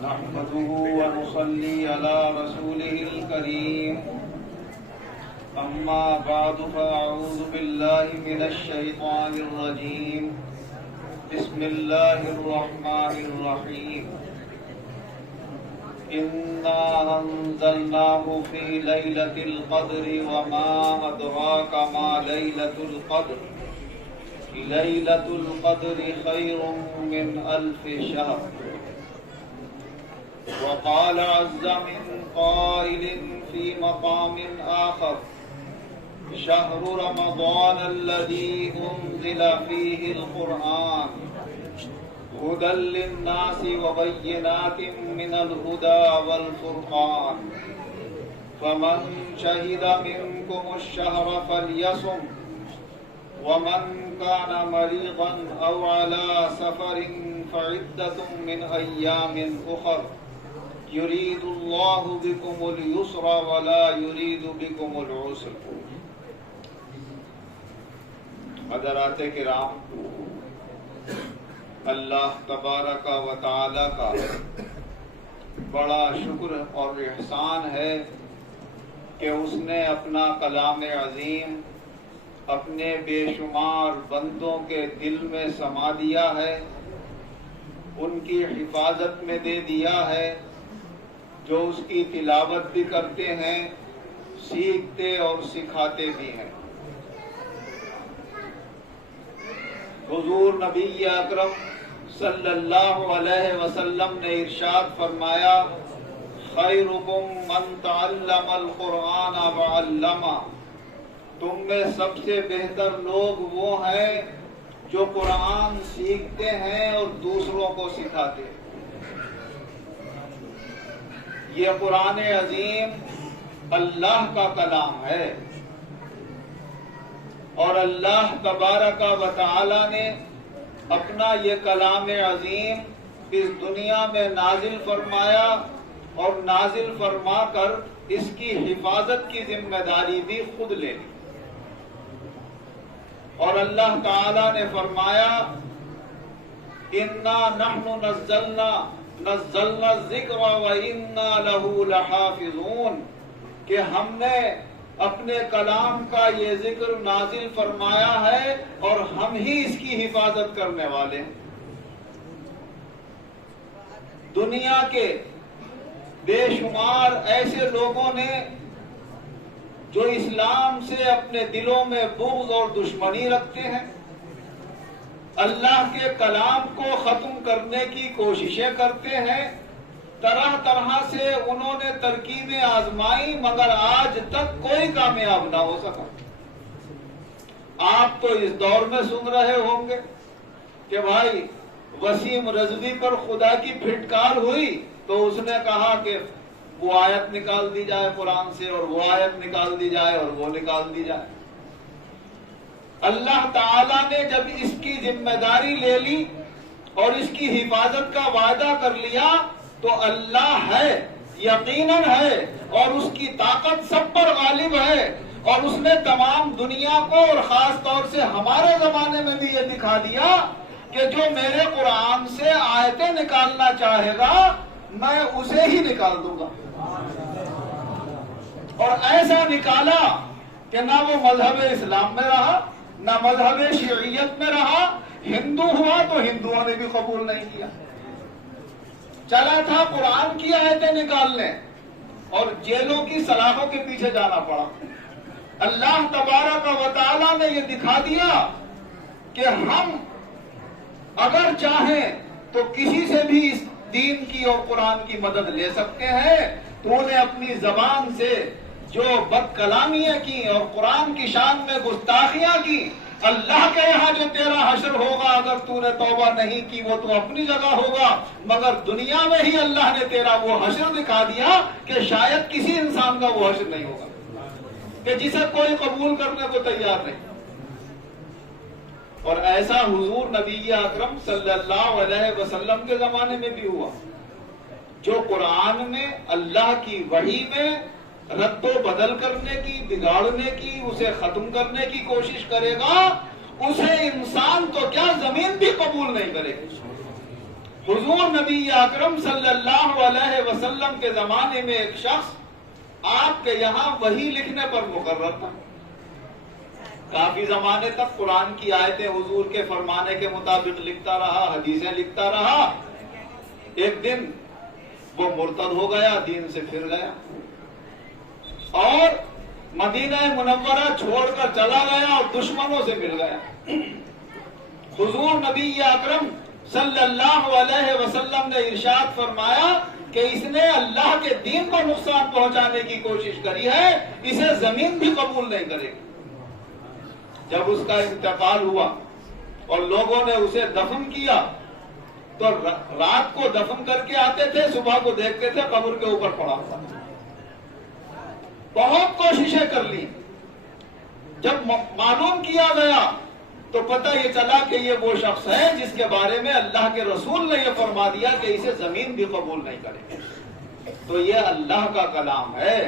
نحمده ونصلي على رسوله الكريم أما بعد فأعوذ بالله من الشيطان الرجيم بسم الله الرحمن الرحيم إنا أنزلناه في ليلة القدر وما أدراك ما ليلة القدر ليلة القدر خير من 1000 شهر وقال عز من قائل في مقام آخر شهر رمضان الذي أنزل فيه القرآن هدى للناس وبينات من الهدى والفرقان فمن شهد منكم الشهر فليصم ومن كان مريضا أو على سفر فعدة من أيام أخر يريد الله بكم اليسر ولا يريد بكم العسر. حضرات کرام، اللہ تبارک و تعالی کا بڑا شکر اور احسان ہے کہ اس نے اپنا کلام عظیم اپنے بے شمار بندوں کے دل میں سما دیا ہے، ان کی حفاظت میں دے دیا ہے، جو اس کی تلاوت بھی کرتے ہیں، سیکھتے اور سکھاتے بھی ہیں. حضور نبی اکرم صلی اللہ علیہ وسلم نے ارشاد فرمایا خیرکم من تعلم القرآن وعلمہ، تم میں سب سے بہتر لوگ وہ ہیں جو قرآن سیکھتے ہیں اور دوسروں کو سکھاتے ہیں. یہ قرآن عظیم اللہ کا کلام ہے اور اللہ تبارک و تعالی نے اپنا یہ کلام عظیم اس دنیا میں نازل فرمایا اور نازل فرما کر اس کی حفاظت کی ذمہ داری بھی خود لے لی. اور اللہ تعالی نے فرمایا انا نحن نزلنا الذکر وَإِنَّا لَهُ لَحَافِظُونَ، کہ ہم نے اپنے کلام کا یہ ذکر نازل فرمایا ہے اور ہم ہی اس کی حفاظت کرنے والے ہیں. دنیا کے بے شمار ایسے لوگوں نے جو اسلام سے اپنے دلوں میں بغض اور دشمنی رکھتے ہیں، اللہ کے کلام کو ختم کرنے کی کوششیں کرتے ہیں، طرح طرح سے انہوں نے ترکیبیں آزمائی، مگر آج تک کوئی کامیاب نہ ہو سکا. آپ تو اس دور میں سن رہے ہوں گے کہ بھائی وسیم رضوی پر خدا کی پھٹکار ہوئی تو اس نے کہا کہ وہ آیت نکال دی جائے قرآن سے اور وہ آیت نکال دی جائے اور وہ نکال دی جائے. اللہ تعالیٰ نے جب اس کی ذمہ داری لے لی اور اس کی حفاظت کا وعدہ کر لیا تو اللہ ہے، یقیناً ہے، اور اس کی طاقت سب پر غالب ہے، اور اس نے تمام دنیا کو اور خاص طور سے ہمارے زمانے میں بھی یہ دکھا دیا کہ جو میرے قرآن سے آیتیں نکالنا چاہے گا میں اسے ہی نکال دوں گا. اور ایسا نکالا کہ نہ وہ مذہب اسلام میں رہا نہ مذہب شیعیت میں رہا. ہندو ہوا تو ہندوؤں نے بھی قبول نہیں کیا. چلا تھا قرآن کی آیتیں نکالنے اور جیلوں کی سلاخوں کے پیچھے جانا پڑا. اللہ تبارک و تعالی نے یہ دکھا دیا کہ ہم اگر چاہیں تو کسی سے بھی اس دین کی اور قرآن کی مدد لے سکتے ہیں. تو انہیں اپنی زبان سے جو بد کلامیاں کی اور قرآن کی شان میں گستاخیاں کی، اللہ کے یہاں جو تیرا حشر ہوگا اگر تو نے توبہ نہیں کی وہ تو اپنی جگہ ہوگا، مگر دنیا میں ہی اللہ نے تیرا وہ حشر دکھا دیا کہ شاید کسی انسان کا وہ حشر نہیں ہوگا کہ جسے کوئی قبول کرنے کو تیار نہیں. اور ایسا حضور نبی اکرم صلی اللہ علیہ وسلم کے زمانے میں بھی ہوا. جو قرآن میں اللہ کی وحی میں رد و بدل کرنے کی، بگاڑنے کی، اسے ختم کرنے کی کوشش کرے گا، اسے انسان تو کیا زمین بھی قبول نہیں کرے گی. حضور نبی اکرم صلی اللہ علیہ وسلم کے زمانے میں ایک شخص آپ کے یہاں وحی لکھنے پر مقرر تھا. کافی زمانے تک قرآن کی آیتیں حضور کے فرمانے کے مطابق لکھتا رہا، حدیثیں لکھتا رہا. ایک دن وہ مرتد ہو گیا، دین سے پھر گیا اور مدینہ منورہ چھوڑ کر چلا گیا اور دشمنوں سے مل گیا. حضور نبی اکرم صلی اللہ علیہ وسلم نے ارشاد فرمایا کہ اس نے اللہ کے دین کو نقصان پہنچانے کی کوشش کری ہے، اسے زمین بھی قبول نہیں کرے گی. جب اس کا انتقال ہوا اور لوگوں نے اسے دفن کیا تو رات کو دفن کر کے آتے تھے، صبح کو دیکھتے تھے قبر کے اوپر پڑا ہوا. بہت کوششیں کر لی. جب معلوم کیا گیا تو پتہ یہ چلا کہ یہ وہ شخص ہے جس کے بارے میں اللہ کے رسول نے یہ فرما دیا کہ اسے زمین بھی قبول نہیں کرے. تو یہ اللہ کا کلام ہے.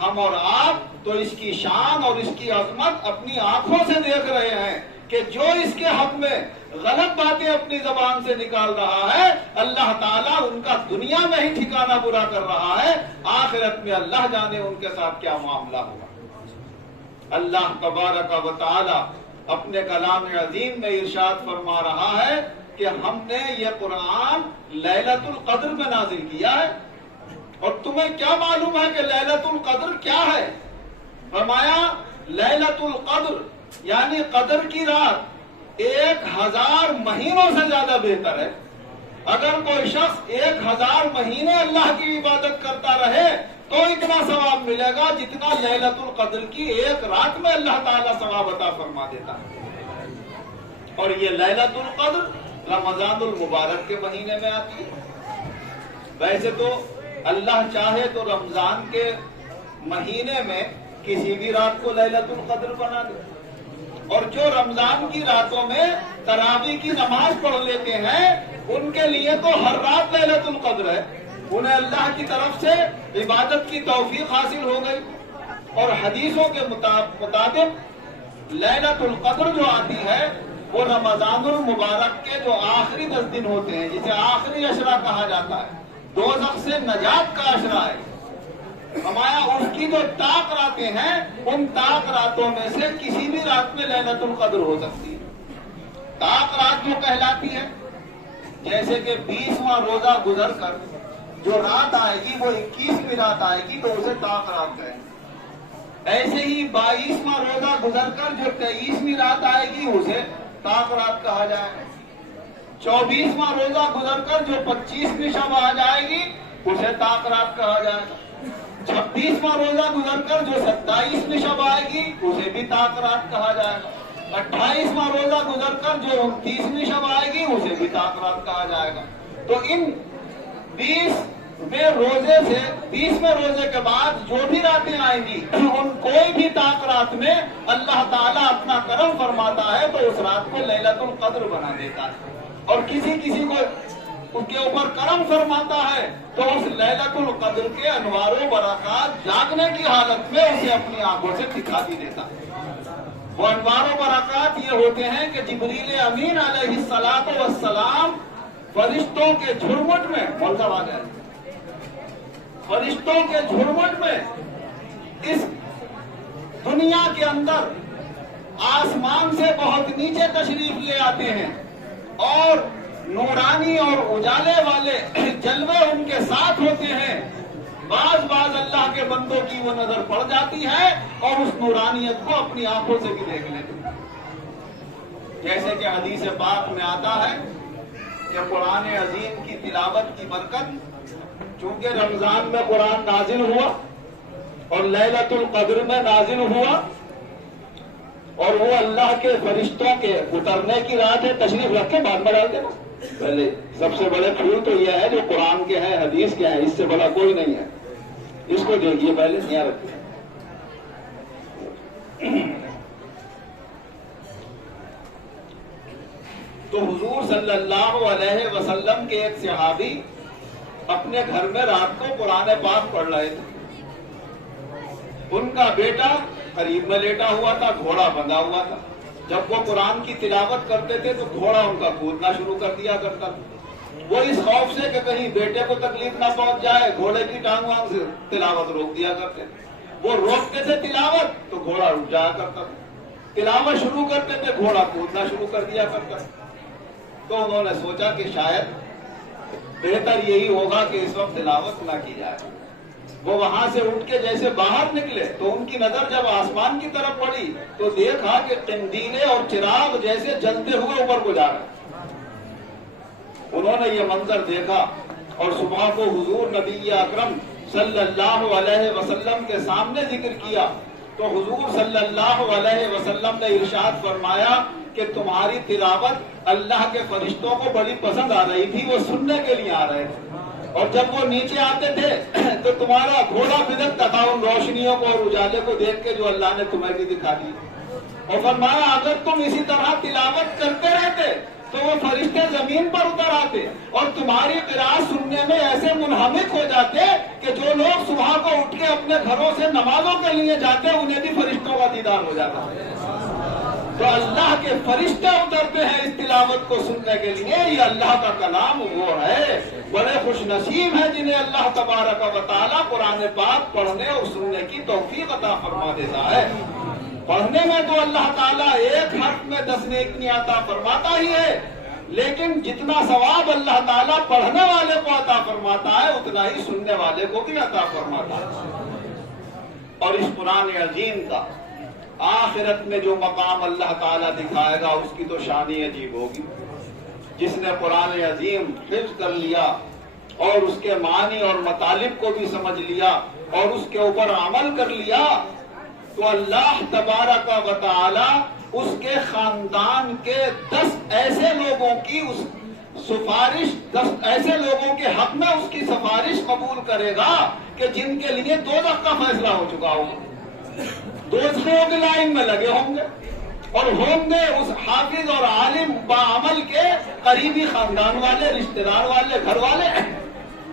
ہم اور آپ تو اس کی شان اور اس کی عظمت اپنی آنکھوں سے دیکھ رہے ہیں کہ جو اس کے حق میں غلط باتیں اپنی زبان سے نکال رہا ہے، اللہ تعالیٰ ان کا دنیا میں ہی ٹھکانہ برا کر رہا ہے، آخرت میں اللہ جانے ان کے ساتھ کیا معاملہ ہوگا. اللہ تبارک و تعالی اپنے کلام عظیم میں ارشاد فرما رہا ہے کہ ہم نے یہ قرآن لیلۃ القدر میں نازل کیا ہے. اور تمہیں کیا معلوم ہے کہ لیلۃ القدر کیا ہے؟ فرمایا لیلۃ القدر یعنی قدر کی رات 1000 مہینوں سے زیادہ بہتر ہے. اگر کوئی شخص 1000 مہینے اللہ کی عبادت کرتا رہے تو اتنا ثواب ملے گا جتنا لیلۃ القدر کی ایک رات میں اللہ تعالیٰ ثواب عطا فرما دیتا ہے. اور یہ لیلۃ القدر رمضان المبارک کے مہینے میں آتی ہے. ویسے تو اللہ چاہے تو رمضان کے مہینے میں کسی بھی رات کو لیلۃ القدر بنا دے. اور جو رمضان کی راتوں میں تراویح کی نماز پڑھ لیتے ہیں ان کے لیے تو ہر رات لیلۃ القدر ہے. انہیں اللہ کی طرف سے عبادت کی توفیق حاصل ہو گئی. اور حدیثوں کے مطابق لیلۃ القدر جو آتی ہے وہ رمضان المبارک کے جو آخری 10 دن ہوتے ہیں، جسے آخری عشرہ کہا جاتا ہے، دوزخ سے نجات کا عشرہ ہے. ہمارا اس کی جو طاق راتیں ہیں ان طاق راتوں میں سے کسی بھی رات میں لیلۃ القدر ہو سکتی ہے. طاق رات جو کہلاتی ہے، جیسے کہ 20واں روزہ گزر کر جو رات آئے گی وہ 21ویں رات آئے گی تو اسے طاق رات کہیں. ایسے ہی 22واں روزہ گزر کر جو 23ویں رات آئے گی اسے طاق رات کہا جائے گا. 24واں روزہ گزر کر جو 25ویں شب آ جائے گی اسے طاق رات کہا جائے گا. 26واں روزہ گزر کر جو 27ویں شب آئے گی اسے بھی طاق رات کہا جائے گا. 28واں روزہ گزر کر جو 29ویں شب آئے گی اسے بھی طاق رات کہا جائے گا. تو ان 20ویں روزے کے بعد جو بھی راتیں آئیں گی ان کوئی بھی طاق رات میں اللہ تعالیٰ اپنا کرم فرماتا ہے تو اس رات کو لیلۃ القدر بنا دیتا ہے. اور کسی کو اس کے اوپر کرم فرماتا ہے تو اس لیلۃ القدر کے انوار و برکات جاگنے کی حالت میں اسے اپنی آنکھوں سے دکھا بھی دیتا ہے. وہ انوار و برکات یہ ہوتے ہیں کہ جبریل امین علیہ الصلوۃ والسلام فرشتوں کے جھرمٹ میں فرشتوں کے جھرمٹ میں اس دنیا کے اندر آسمان سے بہت نیچے تشریف لے آتے ہیں اور نورانی اور اجالے والے جلوے ان کے ساتھ ہوتے ہیں. بعض اللہ کے بندوں کی وہ نظر پڑ جاتی ہے اور اس نورانیت کو اپنی آنکھوں سے بھی دیکھ لیتے ہیں. جیسے کہ حدیث پاک میں آتا ہے کہ قرآن عظیم کی تلاوت کی برکت، چونکہ رمضان میں قرآن نازل ہوا اور لیلۃ القدر میں نازل ہوا اور وہ اللہ کے فرشتوں کے اترنے کی رات ہے. تشریف رکھ کے بعد میں ڈال دینا. پہلے سب سے بڑے پھول تو یہ ہے جو قرآن کے ہیں، حدیث کے ہیں، اس سے بڑا کوئی نہیں ہے. اس کو دیکھیے پہلے یہاں رکھیے. تو حضور صلی اللہ علیہ وسلم کے ایک صحابی اپنے گھر میں رات کو قرآن پاک پڑھ رہے تھے. ان کا بیٹا قریب میں لیٹا ہوا تھا، گھوڑا بندھا ہوا تھا. جب وہ قرآن کی تلاوت کرتے تھے تو گھوڑا ان کا کودنا شروع کر دیا کرتا تھا. وہ اس خوف سے کہ کہیں بیٹے کو تکلیف نہ پہنچ جائے گھوڑے کی ٹانگ وانگ سے تلاوت روک دیا کرتے تھے. وہ روکتے تھے تلاوت تو گھوڑا رک جایا کرتا تھا. تلاوت شروع کرتے تھے گھوڑا کودنا شروع کر دیا کرتا تھا. تو انہوں نے سوچا کہ شاید بہتر یہی ہوگا کہ اس وقت تلاوت نہ کی جائے. وہ وہاں سے اٹھ کے جیسے باہر نکلے تو ان کی نظر جب آسمان کی طرف پڑی تو دیکھا کہ قندیلیں اور چراغ جیسے جلتے ہوئے اوپر کو جا رہے. انہوں نے یہ منظر دیکھا اور صبح کو حضور نبی اکرم صلی اللہ علیہ وسلم کے سامنے ذکر کیا تو حضور صلی اللہ علیہ وسلم نے ارشاد فرمایا کہ تمہاری تلاوت اللہ کے فرشتوں کو بڑی پسند آ رہی تھی, وہ سننے کے لیے آ رہے تھے. اور جب وہ نیچے آتے تھے تو تمہارا گھوڑا بدکتا تھا ان روشنیوں کو اور اجالے کو دیکھ کے جو اللہ نے تمہیں بھی دکھا دی. اور فرمایا اگر تم اسی طرح تلاوت کرتے رہتے تو وہ فرشتے زمین پر اتر آتے اور تمہاری قرأت سننے میں ایسے منہمک ہو جاتے کہ جو لوگ صبح کو اٹھ کے اپنے گھروں سے نمازوں کے لیے جاتے انہیں بھی فرشتوں کا دیدار ہو جاتا. تو اللہ کے فرشتے اترتے ہیں اس تلاوت کو سننے کے لیے. یہ اللہ کا کلام وہ ہے, بڑے خوش نصیب ہیں جنہیں اللہ تبارک و تعالیٰ قرآن پاک پڑھنے اور سننے کی توفیق عطا فرما دیتا ہے. پڑھنے میں تو اللہ تعالیٰ ایک حرف میں 10 نیکی عطا فرماتا ہی ہے, لیکن جتنا ثواب اللہ تعالیٰ پڑھنے والے کو عطا فرماتا ہے اتنا ہی سننے والے کو بھی عطا فرماتا ہے. اور اس قرآن عظیم کا آخرت میں جو مقام اللہ تعالیٰ دکھائے گا اس کی تو شان ہی عجیب ہوگی. جس نے قرآن عظیم حفظ کر لیا اور اس کے معنی اور مطالب کو بھی سمجھ لیا اور اس کے اوپر عمل کر لیا تو اللہ تبارک و تعالی اس کے خاندان کے 10 ایسے لوگوں کی سفارش 10 ایسے لوگوں کے حق میں اس کی سفارش قبول کرے گا کہ جن کے لیے دوزخ کا فیصلہ ہو چکا ہوگا. دوزخیوں کی لائن میں لگے ہوں گے اور ہوں گے اس حافظ اور عالم باعمل کے قریبی خاندان والے, رشتہ دار والے, گھر والے.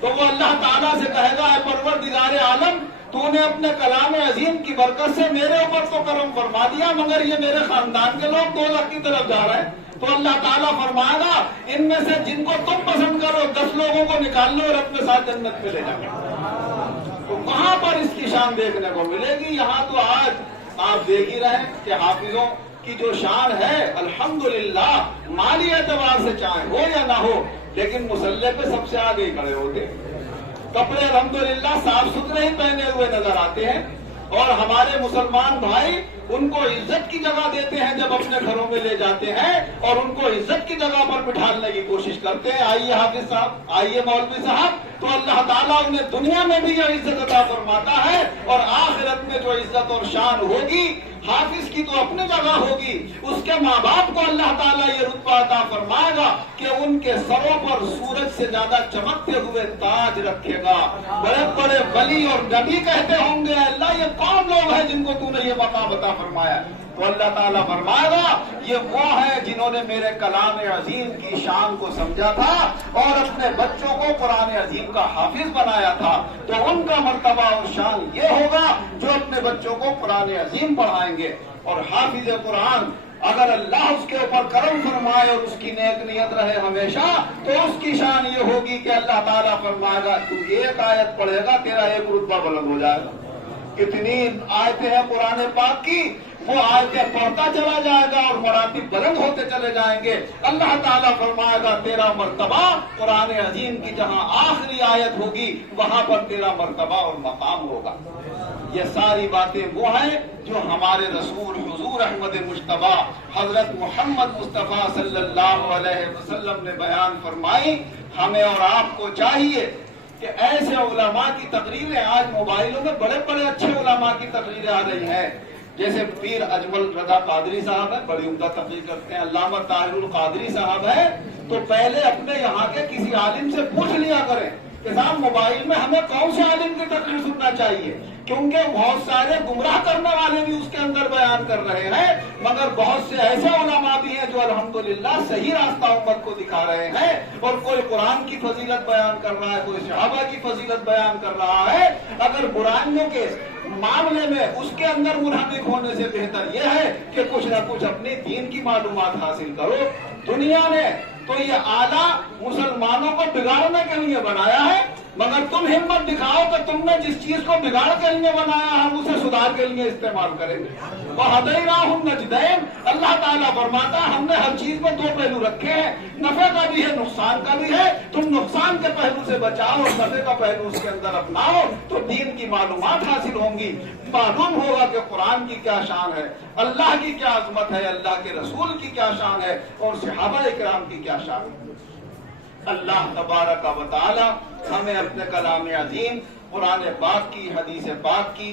تو وہ اللہ تعالیٰ سے کہے گا اے پروردگار عالم تو نے اپنے کلام عظیم کی برکت سے میرے اوپر تو کرم فرما دیا مگر یہ میرے خاندان کے لوگ دوزخ کی طرف جا رہے ہیں. تو اللہ تعالیٰ فرمائے گا ان میں سے جن کو تم پسند کرو 10 لوگوں کو نکال لو اور اپنے ساتھ جنت میں لے جاؤ. تو کہاں پر اس کی شان دیکھنے کو ملے گی؟ یہاں تو آج آپ دیکھ ہی رہے کہ حافظوں کی جو شان ہے الحمدللہ مالی اعتبار سے چاہے ہو یا نہ ہو لیکن مسلح پہ سب سے آگے ہی کھڑے ہوتے. کپڑے الحمدللہ صاف ستھرے ہی پہنے ہوئے نظر آتے ہیں اور ہمارے مسلمان بھائی ان کو عزت کی جگہ دیتے ہیں جب اپنے گھروں میں لے جاتے ہیں اور ان کو عزت کی جگہ پر بٹھانے کی کوشش کرتے ہیں. آئیے حافظ صاحب, آئیے مولوی صاحب, تو اللہ تعالیٰ انہیں دنیا میں بھی یہ عزت عطا فرماتا ہے اور آخرت میں جو عزت اور شان ہوگی حافظ کی تو اپنی جگہ ہوگی, اس کے ماں باپ کو اللہ تعالیٰ یہ رتبہ عطا فرمائے گا کہ ان کے سروں پر سورج سے زیادہ چمکتے ہوئے تاج رکھے گا. بڑے بڑے ولی اور نبی کہتے ہوں گے اللہ یہ کون لوگ ہیں جن کو تو نے یہ مقام عطا فرمایا؟ تو اللہ تعالیٰ فرمائے گا یہ وہ ہیں جنہوں نے میرے کلام عظیم کی شان کو سمجھا تھا اور اپنے بچوں کو قرآن عظیم کا حافظ بنایا تھا. تو ان کا مرتبہ اور شان یہ ہوگا جو اپنے بچوں کو قرآن عظیم پڑھائیں گے. اور حافظ قرآن اگر اللہ اس کے اوپر کرم فرمائے اور اس کی نیک نیت رہے ہمیشہ تو اس کی شان یہ ہوگی کہ اللہ تعالیٰ فرمائے گا تو ایک آیت پڑھے گا تیرا ایک رتبہ بلند ہو جائے گا. کتنی آیتیں ہیں قرآن پاک کی, وہ آیتیں پڑھتا چلا جائے گا اور مراتب بلند ہوتے چلے جائیں گے. اللہ تعالیٰ فرمائے گا تیرا مرتبہ قرآن عظیم کی جہاں آخری آیت ہوگی وہاں پر تیرا مرتبہ اور مقام ہوگا. یہ ساری باتیں وہ ہیں جو ہمارے رسول حضور احمد مجتبی حضرت محمد مصطفیٰ صلی اللہ علیہ وسلم نے بیان فرمائی. ہمیں اور آپ کو چاہیے کہ ایسے علماء کی تقریریں, آج موبائلوں میں بڑے بڑے اچھے علماء کی تقریریں آ رہی ہیں, جیسے پیر اجمل رضا قادری صاحب ہیں, بڑی عمدہ تقریر کرتے ہیں. علامہ طاہر القادری صاحب ہیں. تو پہلے اپنے یہاں کے کسی عالم سے پوچھ لیا کریں کہ صاحب موبائل میں ہمیں کون سے عالم کی تقریر سننا چاہیے, کیونکہ بہت سارے گمراہ کرنے والے بھی اس کے اندر بیان کر رہے ہیں مگر بہت سے ایسے علماء بھی ہیں جو الحمدللہ صحیح راستہ امت کو دکھا رہے ہیں. اور کوئی قرآن کی فضیلت بیان کر رہا ہے, کوئی صحابہ کی فضیلت بیان کر رہا ہے. اگر برائیوں کے معاملے میں اس کے اندر منہمک ہونے سے بہتر یہ ہے کہ کچھ نہ کچھ اپنی دین کی معلومات حاصل کرو. دنیا نے تو یہ آلہ مسلمانوں کو بگاڑنے کے لیے بنایا ہے، مگر تم ہمت دکھاؤ کہ تم نے جس چیز کو بگاڑ کے لیے بنایا ہم اسے سدھار کے لیے استعمال کریں گے۔ وَهَدَيْنَاهُ النَّجْدَيْنِ، اللہ تعالیٰ فرماتا ہے ہم نے ہر چیز میں دو پہلو رکھے ہیں، نفع کا بھی ہے نقصان کا بھی ہے، تم نقصان کے پہلو سے بچاؤ اور نفع کا پہلو اس کے اندر اپناؤ تو دین کی معلومات حاصل ہوں گی، معلوم ہوگا کہ قرآن کی کیا شان ہے، اللہ کی کیا عظمت ہے، اللہ کے رسول کی کیا شان ہے اور صحابہ اکرام کی کیا شان ہے۔ اللہ تبارک و تعالی ہمیں اپنے کلام عظیم قرآن پاک کی، حدیث پاک کی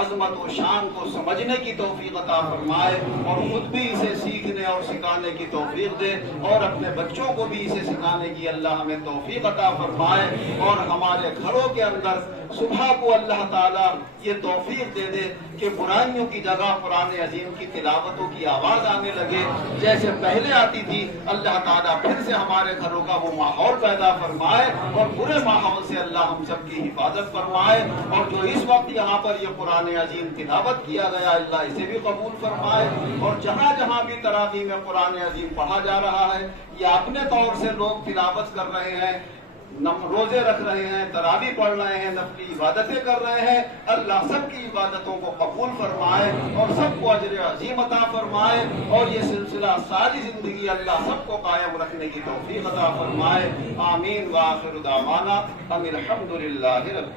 عظمت و شان کو سمجھنے کی توفیق عطا فرمائے اور خود بھی اسے سیکھنے اور سکھانے کی توفیق دے اور اپنے بچوں کو بھی اسے سکھانے کی اللہ ہمیں توفیق عطا فرمائے اور ہمارے گھروں کے اندر صبح کو اللہ تعالیٰ یہ توفیق دے دے کہ برائیوں کی جگہ قرآن عظیم کی تلاوتوں کی آواز آنے لگے جیسے پہلے آتی تھی۔ اللہ تعالیٰ پھر سے ہمارے گھروں کا وہ ماحول پیدا فرمائے اور برے ماحول سے اللہ ہم سب کی حفاظت فرمائے، اور جو اس وقت یہاں پر یہ قرآن عظیم تلاوت کیا گیا اللہ اسے بھی قبول فرمائے، اور جہاں جہاں بھی تراویح میں قرآن عظیم پڑھا جا رہا ہے یا اپنے طور سے لوگ تلاوت کر رہے ہیں، روزے رکھ رہے ہیں، تراویح پڑھ رہے ہیں، نفلی عبادتیں کر رہے ہیں، اللہ سب کی عبادتوں کو قبول فرمائے اور سب کو اجر عظیم عطا فرمائے، اور یہ سلسلہ ساری زندگی اللہ سب کو قائم رکھنے کی توفیق عطا فرمائے۔ آمین وآخر دعوانا ان الحمد للہ رب